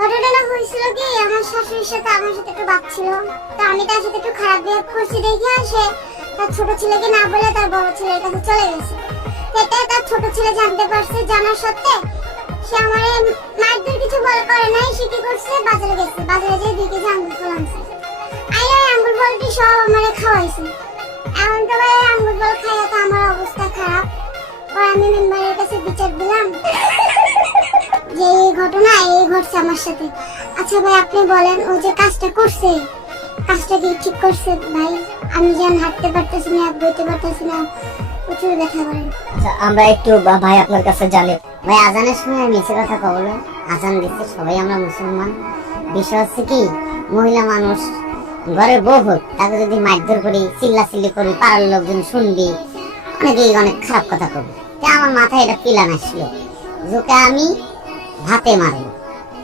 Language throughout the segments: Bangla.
ঘটনাটা হয়েছিল কি, আমার শাশুড়ির সাথে আমার সাথে একটু বাপ ছিল। তা আমি তার সাথে একটু খারাপ বিহেভ করছি দেখে আসে তার ছোট ছেলেকে না বলে তার বড় ছেলের কাছে চলে গেছে। এটা তার ছোট ছেলে জানতে পারছে, জানার সত্ত্বে সে আমার মারধর কিছু বলে করে নাই, সে কি করছে? বাজারে গেছে। বাজারে যেয়ে দুই কেজি আঙ্গুর ফল আনছে। আইয়া আঙ্গুর ফলটি সব আমারে খাওয়াইছে। এমন তো ভাই আঙ্গুর ফল খাইয়া তো আমার অবস্থা খারাপ। আমি ঘটনা এই ঘটছে আমার সাথে। আচ্ছা ভাই, আপনি বলেন, ও যে কাজটা করছে, কাজটা কি ঠিক করছে? ভাই, আমি যেন হাঁটতে পারতেছি না, বইতে পারতেছি না, প্রচুর ব্যথা করে। আচ্ছা আমরা একটু ভাই আপনার কাছে জানি। ভাই, আজানের সময় মিছে কথা কবল আজান দিচ্ছে সবাই, আমরা মুসলমান। বিষয় হচ্ছে কি, মহিলা মানুষ, ঘরে বউ তাকে যদি মারধর করি চিল্লা চিল্লি করি, পাড়ার লোকজন শুনবি, অনেকেই অনেক খারাপ কথা কবি। তা আমার মাথায় এটা পিলান আসলো। যোকে আমি ভাতে মারবো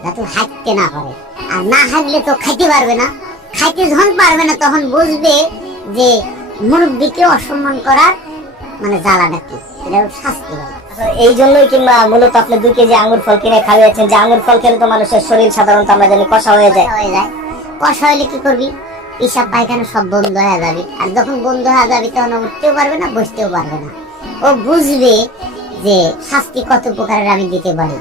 যাতে হাঁটতে না পারে। আর না হাঁটলে তো খাইতে পারবে না। খাইতে যখন পারবে না তখন বুঝবে যে মুরব্বীকে অসম্মান করার মানে জ্বালাটা কি এটা শাস্তি আচ্ছা, এই জন্যই কিংবা মূলত আপনি দুই কেজি আঙ্গুর ফল কিনে খাওয়াইছেন যে আঙ্গুর ফল খেলে তো মানুষের শরীর সাধারণত আমরা জানি কষা হয়ে যায়। হয়ে যায়। কষা হলে কি করবি? পিসাব পায়খানা সব বন্ধ হয়ে যাবে। আর যখন বন্ধ হয়ে যাবে তখন উঠতেও পারবে না বসতেও পারবে না। ও বুঝবে যে শাস্তি কত প্রকারের আমি দিতে পারি।